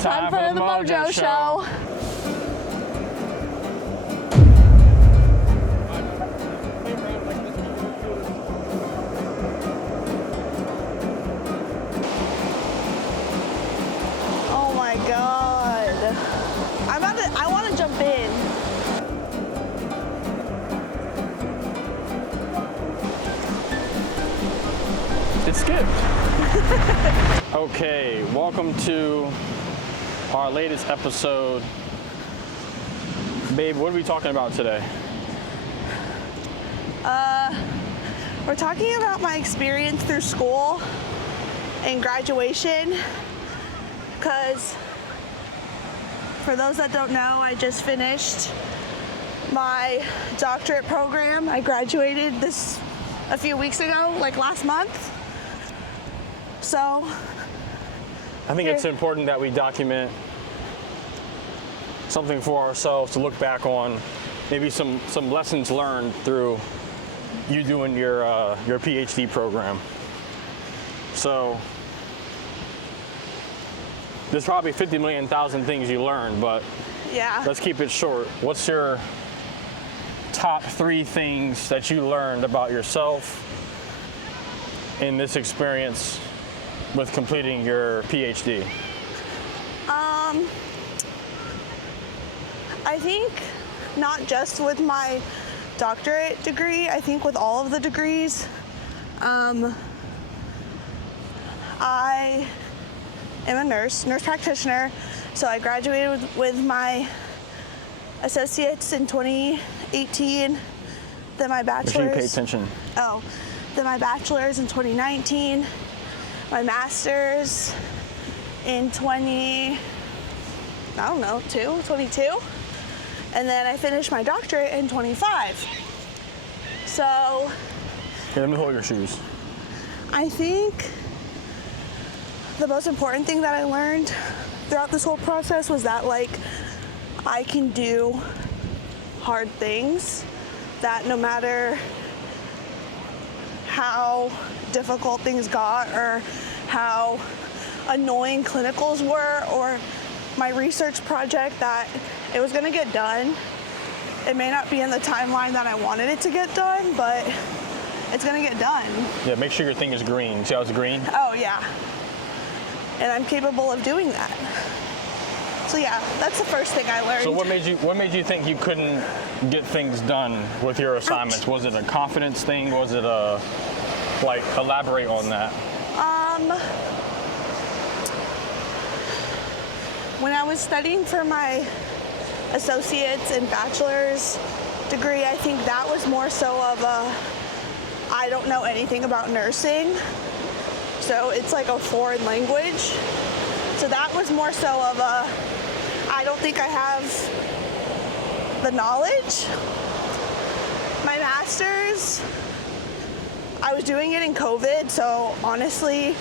Time for the Mojo Show. Oh my God. I want to jump in. It skipped. Okay, welcome to our latest episode. Babe, what are we talking about today? We're talking about my experience through school and graduation, because for those that don't know, I just finished my doctorate program. I graduated a few weeks ago, like last month. So I think it's important that we document something for ourselves to look back on, maybe some lessons learned through you doing your PhD program. So there's probably 50 million thousand things you learned, but yeah, let's keep it short. What's your top 3 things that you learned about yourself in this experience with completing your PhD? I think not just with my doctorate degree, I think with all of the degrees, I am a nurse practitioner. So I graduated with my associates in 2018, then my bachelor's. Make sure you pay attention. Oh, then my bachelor's in 2019, my master's in 22, and then I finished my doctorate in 25. So Here, let me hold your shoes. I think the most important thing that I learned throughout this whole process was that, like, I can do hard things, that no matter how difficult things got or how annoying clinicals were or my research project, that it was gonna get done. It may not be in the timeline that I wanted it to get done, but it's gonna get done. Yeah, make sure your thing is green. See how it's green? Oh yeah. And I'm capable of doing that. So yeah, that's the first thing I learned. So what made you think you couldn't get things done with your assignments? Was it a confidence thing? Was it elaborate on that? When I was studying for my associate's and bachelor's degree, I think that was more so of I don't know anything about nursing. So it's like a foreign language. So that was more so of I don't think I have the knowledge. My master's, I was doing it in COVID, so honestly,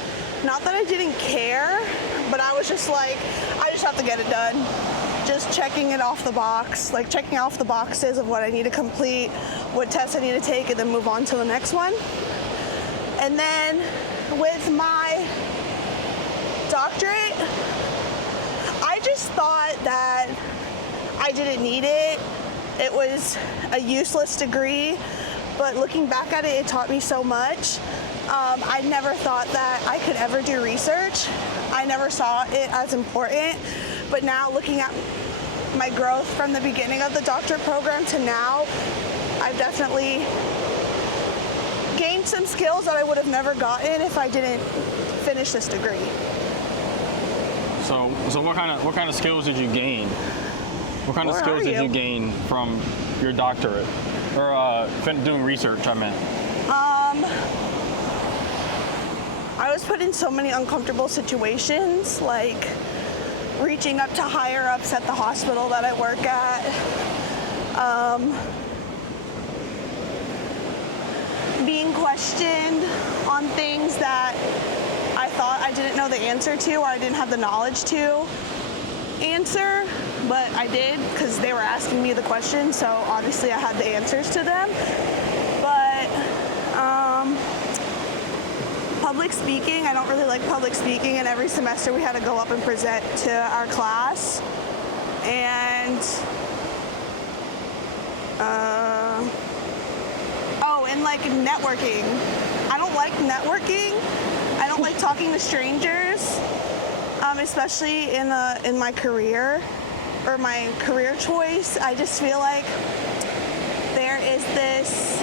not that I didn't care, but I was just like, I just have to get it done. Just checking it off the box, like checking off the boxes of what I need to complete, what tests I need to take, and then move on to the next one. And then with my doctorate, I just thought that I didn't need it. It was a useless degree, but looking back at it, it taught me so much. I never thought that I could ever do research. I never saw it as important, but now looking at my growth from the beginning of the doctorate program to now, I've definitely gained some skills that I would have never gotten if I didn't finish this degree. So what kind of skills did you gain? What kind of skills did you gain from your doctorate? Or doing research, I meant. I was put in so many uncomfortable situations, like reaching up to higher ups at the hospital that I work at. Being questioned on things that I thought I didn't know the answer to or I didn't have the knowledge to answer, but I did because they were asking me the questions, so obviously I had the answers to them. But public speaking. I don't really like public speaking, and every semester we had to go up and present to our class. And and like networking. I don't like networking. I don't like talking to strangers, especially in my career or my career choice. I just feel like there is this,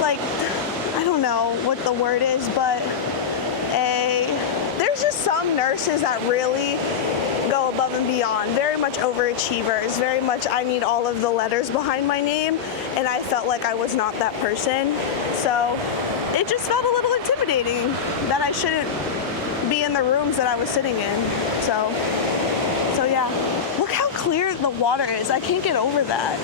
like, I don't know what the word is, but there's just some nurses that really go above and beyond, very much overachievers, very much I need all of the letters behind my name, and I felt like I was not that person. So it just felt a little intimidating that I shouldn't be in the rooms that I was sitting in. So yeah, look how clear the water is. I can't get over that.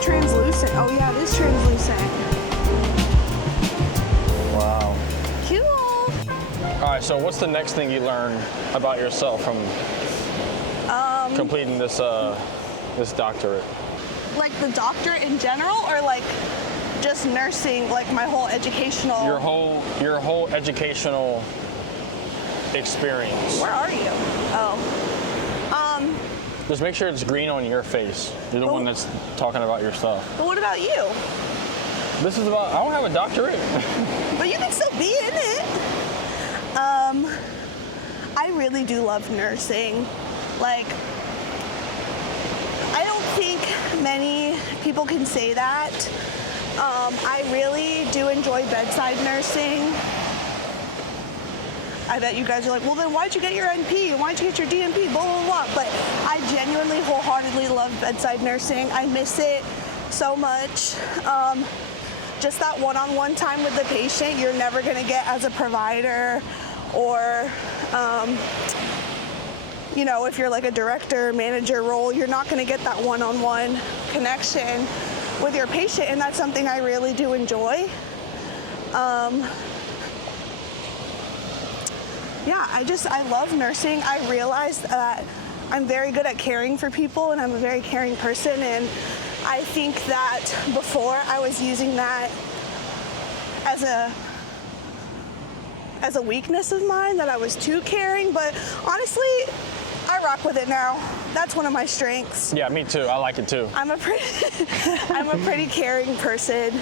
Translucent. Oh yeah, it is translucent. Wow. Cool. All right, so what's the next thing you learn about yourself from completing this this doctorate? Like the doctorate in general, or like just nursing, like my whole educational? Your whole educational experience. Where are you? Oh. Just make sure it's green on your face. You're the one that's talking about your stuff. But what about you? This is about, I don't have a doctorate. But you can still be in it. I really do love nursing. Like, I don't think many people can say that. I really do enjoy bedside nursing. I bet you guys are like, well then why'd you get your NP? Why'd you get your DNP? Blah, blah, blah. But I genuinely, wholeheartedly love bedside nursing. I miss it so much. Just that one-on-one time with the patient you're never gonna get as a provider, or, you know, if you're like a director, manager role, you're not gonna get that one-on-one connection with your patient, and that's something I really do enjoy. Yeah, I love nursing. I realized that I'm very good at caring for people, and I'm a very caring person, and I think that before I was using that as a weakness of mine, that I was too caring, but honestly, I rock with it now. That's one of my strengths. Yeah, me too. I like it too. I'm a pretty caring person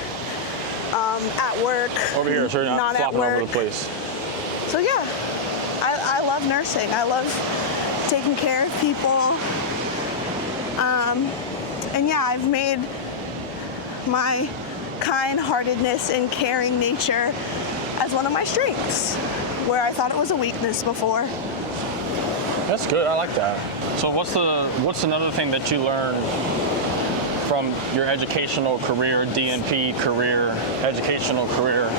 at work. Over here, so you're not flopping all over the place. So yeah. I love nursing. I love taking care of people. And yeah, I've made my kind-heartedness and caring nature as one of my strengths, where I thought it was a weakness before. That's good. I like that. So what's another thing that you learned from your educational career, DNP career, educational career,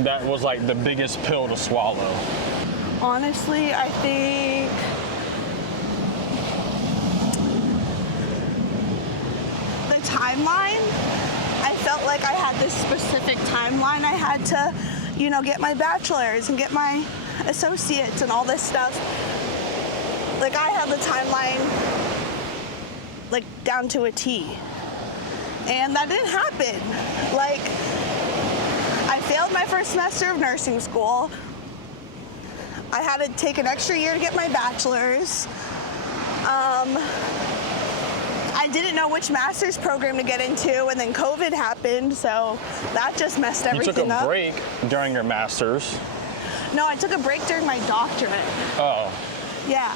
that was like the biggest pill to swallow? Honestly, I think the timeline. I felt like I had this specific timeline. I had to, you know, get my bachelor's and get my associates and all this stuff. Like, I had the timeline like down to a T. And that didn't happen. Like, I failed my first semester of nursing school. I had to take an extra year to get my bachelor's. I didn't know which master's program to get into, and then COVID happened, so that just messed everything up. You took a break during your master's. No, I took a break during my doctorate. Oh. Yeah.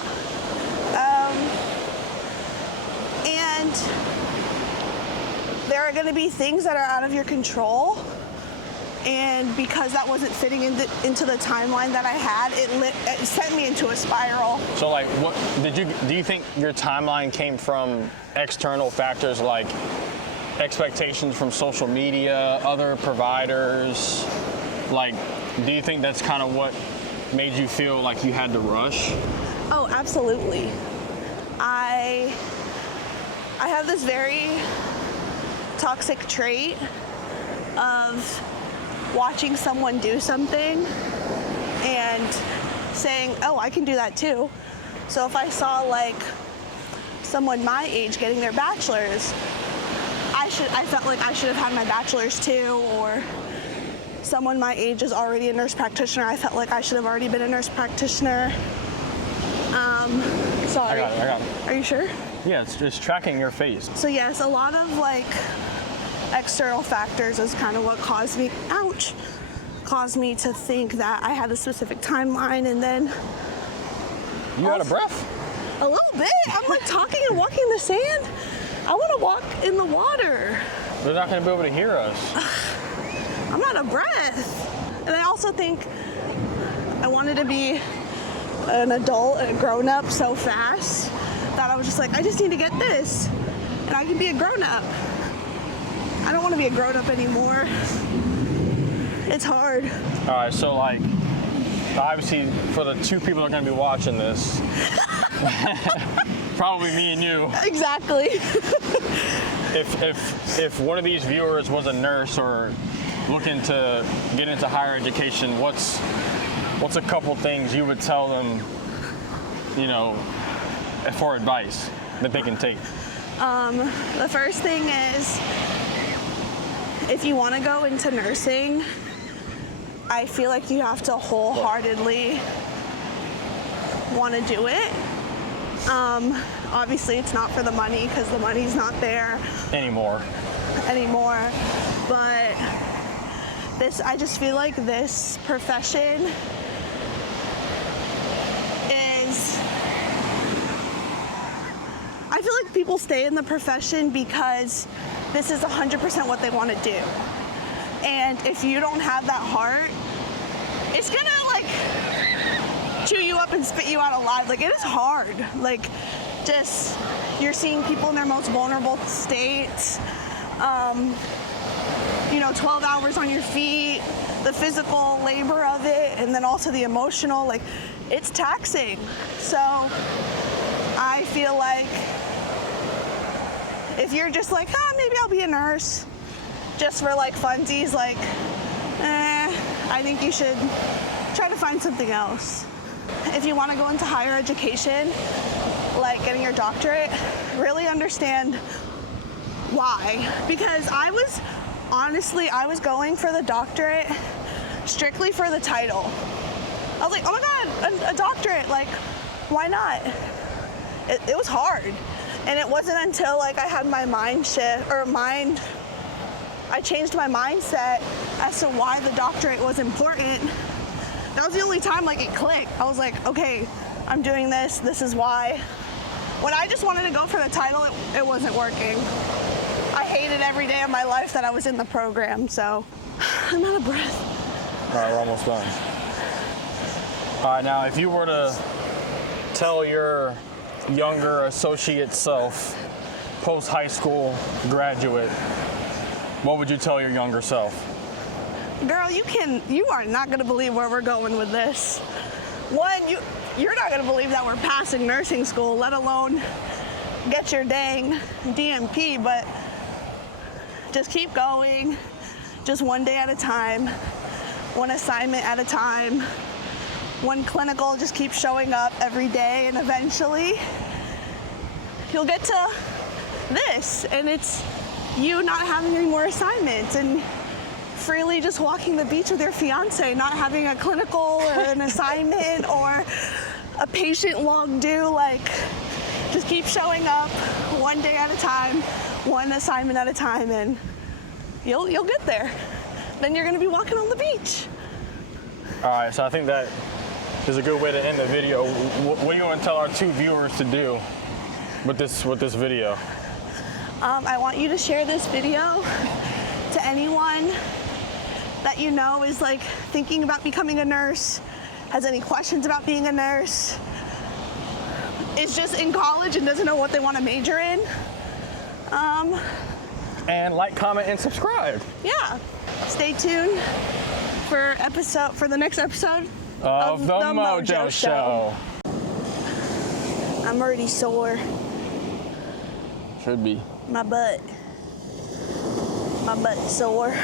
And there are going to be things that are out of your control. And because that wasn't fitting into the timeline that I had, it sent me into a spiral. So, like, do you think your timeline came from external factors like expectations from social media, other providers? Like, do you think that's kind of what made you feel like you had to rush? Oh, absolutely. I have this very toxic trait of watching someone do something and saying, oh, I can do that too. So if I saw like someone my age getting their bachelor's, I felt like I should have had my bachelor's too, or someone my age is already a nurse practitioner, I felt like I should have already been a nurse practitioner. Sorry. I got it. Are you sure? Yeah, it's just tracking your face. So yes, a lot of like external factors is kind of what caused me to think that I had a specific timeline, and then You out of breath? a little bit. I'm like talking and walking in the sand. I want to walk in the water. They're not going to be able to hear us. I'm out of breath. And I also think I wanted to be an adult, a grown up so fast that I was just like, I just need to get this and I can be a grown up. I don't want to be a grown up anymore. It's hard. All right, so like, obviously for the two people that are going to be watching this, probably me and you. Exactly. If one of these viewers was a nurse or looking to get into higher education, what's a couple things you would tell them, you know, for advice that they can take? The first thing is, if you want to go into nursing, I feel like you have to wholeheartedly want to do it. Obviously, it's not for the money because the money's not there Anymore. But I just feel like this profession is, I feel like people stay in the profession because this is 100% what they want to do. And if you don't have that heart, it's gonna like chew you up and spit you out alive. Like, it is hard. Like, just, you're seeing people in their most vulnerable states. 12 hours on your feet, the physical labor of it, and then also the emotional, like, it's taxing. So I feel like if you're just like, maybe I'll be a nurse just for like funsies, like, I think you should try to find something else. If you want to go into higher education, like getting your doctorate, really understand why. Because I was going for the doctorate strictly for the title. I was like, oh my God, a doctorate, like, why not? It was hard. And it wasn't until like I had my I changed my mindset as to why the doctorate was important. That was the only time like it clicked. I was like, okay, I'm doing this. This is why. When I just wanted to go for the title, it wasn't working. I hated every day of my life that I was in the program, so I'm out of breath. All right, we're almost done. All right, now if you were to tell your younger associate self, post-high school graduate, what would you tell your younger self? Girl, you are not gonna believe where we're going with this. One, you're not gonna believe that we're passing nursing school, let alone get your dang DNP, but just keep going, just one day at a time, one assignment at a time, one clinical, just keep showing up every day, and eventually you'll get to this, and it's you not having any more assignments and freely just walking the beach with your fiance, not having a clinical or an assignment or a patient log due. Like, just keep showing up one day at a time, one assignment at a time, and you'll get there. Then you're gonna be walking on the beach. All right, so I think that is a good way to end the video. What do you want to tell our two viewers to do with this video? I want you to share this video to anyone that you know is like thinking about becoming a nurse, has any questions about being a nurse, is just in college and doesn't know what they want to major in. And like, comment, and subscribe. Yeah. Stay tuned for the next episode of the Mojo Show. I'm already sore. Should be. My butt. My butt's sore.